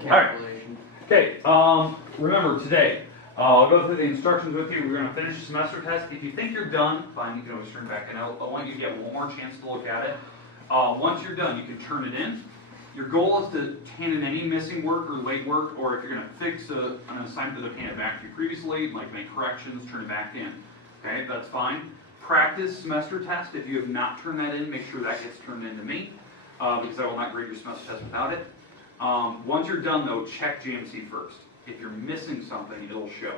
Calculation. Okay, remember today, I'll go through the instructions with you. We're going to finish the semester test. If you think you're done, fine, you can always turn back in. I want you to get one more chance to look at it. Once you're done, you can turn it in. Your goal is to hand in any missing work or late work, or if you're going to fix an assignment that I've handed back to you previously, like make corrections, turn it back in. Okay, that's fine. Practice semester test. If you have not turned that in, make sure that gets turned in to me, because I will not grade your semester test without it. Once you're done, though, check GMC first. If you're missing something, it'll show.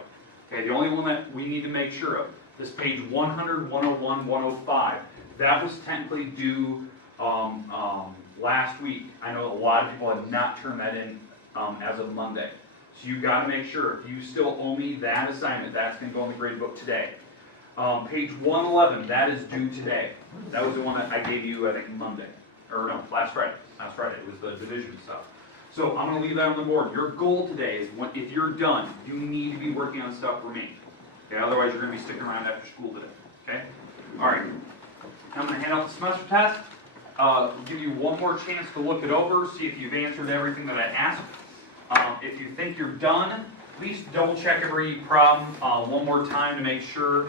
Okay, the only one that we need to make sure of, this page 100, 101, 105, that was technically due last week. I know a lot of people have not turned that in as of Monday. So you've got to make sure, if you still owe me that assignment, that's going to go in the grade book today. Page 111, that is due today. That was the one that I gave you, I think, Monday. Or no, last Friday. Last Friday. It was the division stuff. So I'm going to leave that on the board. Your goal today is, if you're done, you need to be working on stuff for me. Okay, otherwise you're going to be sticking around after school today. Okay? All right. I'm going to hand out the semester test. Give you one more chance to look it over, see if you've answered everything that I asked. If you think you're done, please double check every problem one more time to make sure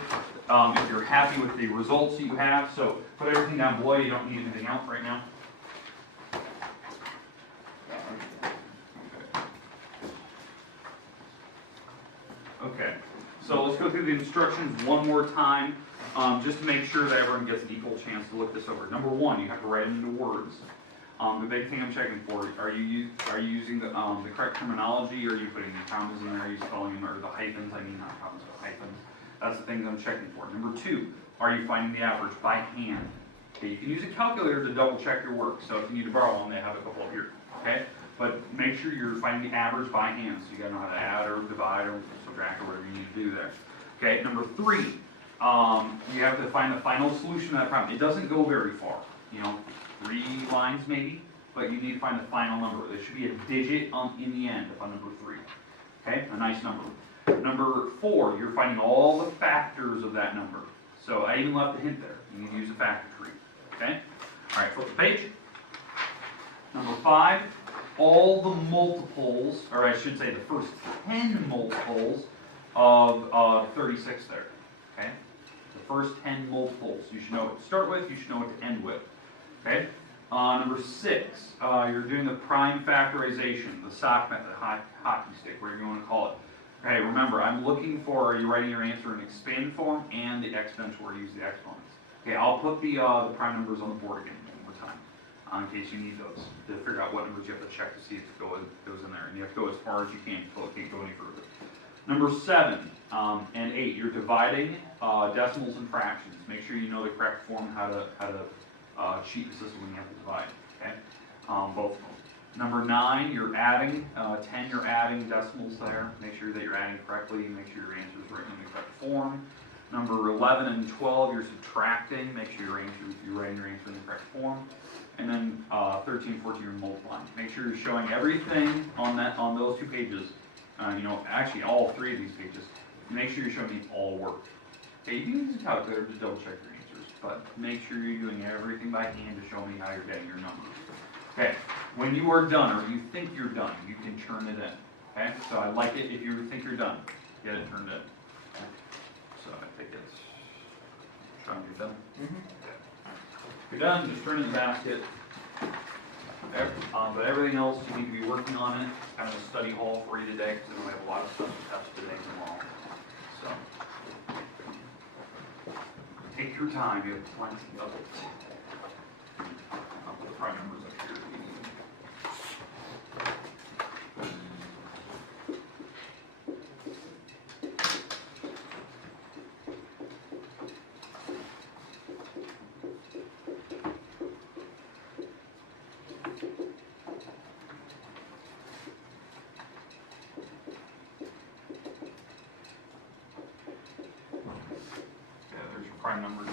if you're happy with the results that you have. So put everything down below. You don't need anything else right now. Okay, so let's go through the instructions one more time, just to make sure that everyone gets an equal chance to look this over. Number one, you have to write it into words. The big thing I'm checking for, are you using the correct terminology, or are you putting the commas in there, are you spelling them, or the hyphens, I mean not commas, but hyphens. That's the things I'm checking for. Number two, are you finding the average by hand? Okay, you can use a calculator to double check your work, so if you need to borrow one, they have a couple up here, okay? But make sure you're finding the average by hand, so you gotta know how to add or divide or subtract or whatever you need to do there. Okay, number three, you have to find the final solution to that problem. It doesn't go very far, 3 lines maybe, but you need to find the final number. There should be a digit in the end on number 3. Okay, a nice number. Number 4, you're finding all the factors of that number. So I even left a hint there. You need to use a factor tree. Okay? All right, flip the page. Number 5, all the multiples, or I should say the first 10 multiples of 36 there. Okay? The first 10 multiples. You should know what to start with, you should know what to end with. Okay? Number 6, you're doing the prime factorization, the sock method, hockey stick, whatever you want to call it. Okay, remember, I'm looking for, are you writing your answer in expanded form and the exponential where you use the exponents. Okay, I'll put the prime numbers on the board again one more time, in case you need those, to figure out what numbers you have to check to see if it goes in there. And you have to go as far as you can until it can't go any further. Number 7 and 8, you're dividing decimals and fractions. Make sure you know the correct form, how to cheat the system when you have to divide. Okay, both of them. Number 9, you're adding. 10, you're adding decimals there. Make sure that you're adding correctly. Make sure your answer is written in the correct form. Number 11 and 12, you're subtracting. Make sure you're writing your answer in the correct form. And then 13 and 14, you're multiplying. Make sure you're showing everything on those 2 pages. Actually all 3 of these pages. Make sure you're showing me all work. Okay, you can use a calculator to double check your answers, but make sure you're doing everything by hand to show me how you're getting your numbers. Okay, when you are done, or you think you're done, you can turn it in. Okay, so I like it if you think you're done, get it turned in. Okay? So I think it's, Sean, you're done? Okay. If you're done, just turn it in the basket. But everything else, you need to be working on it. It's kind of a study hall for you today, because we have a lot of stuff to test today and tomorrow. So take your time, you have plenty of it. I'll put the prime numbers up here. Prime numbers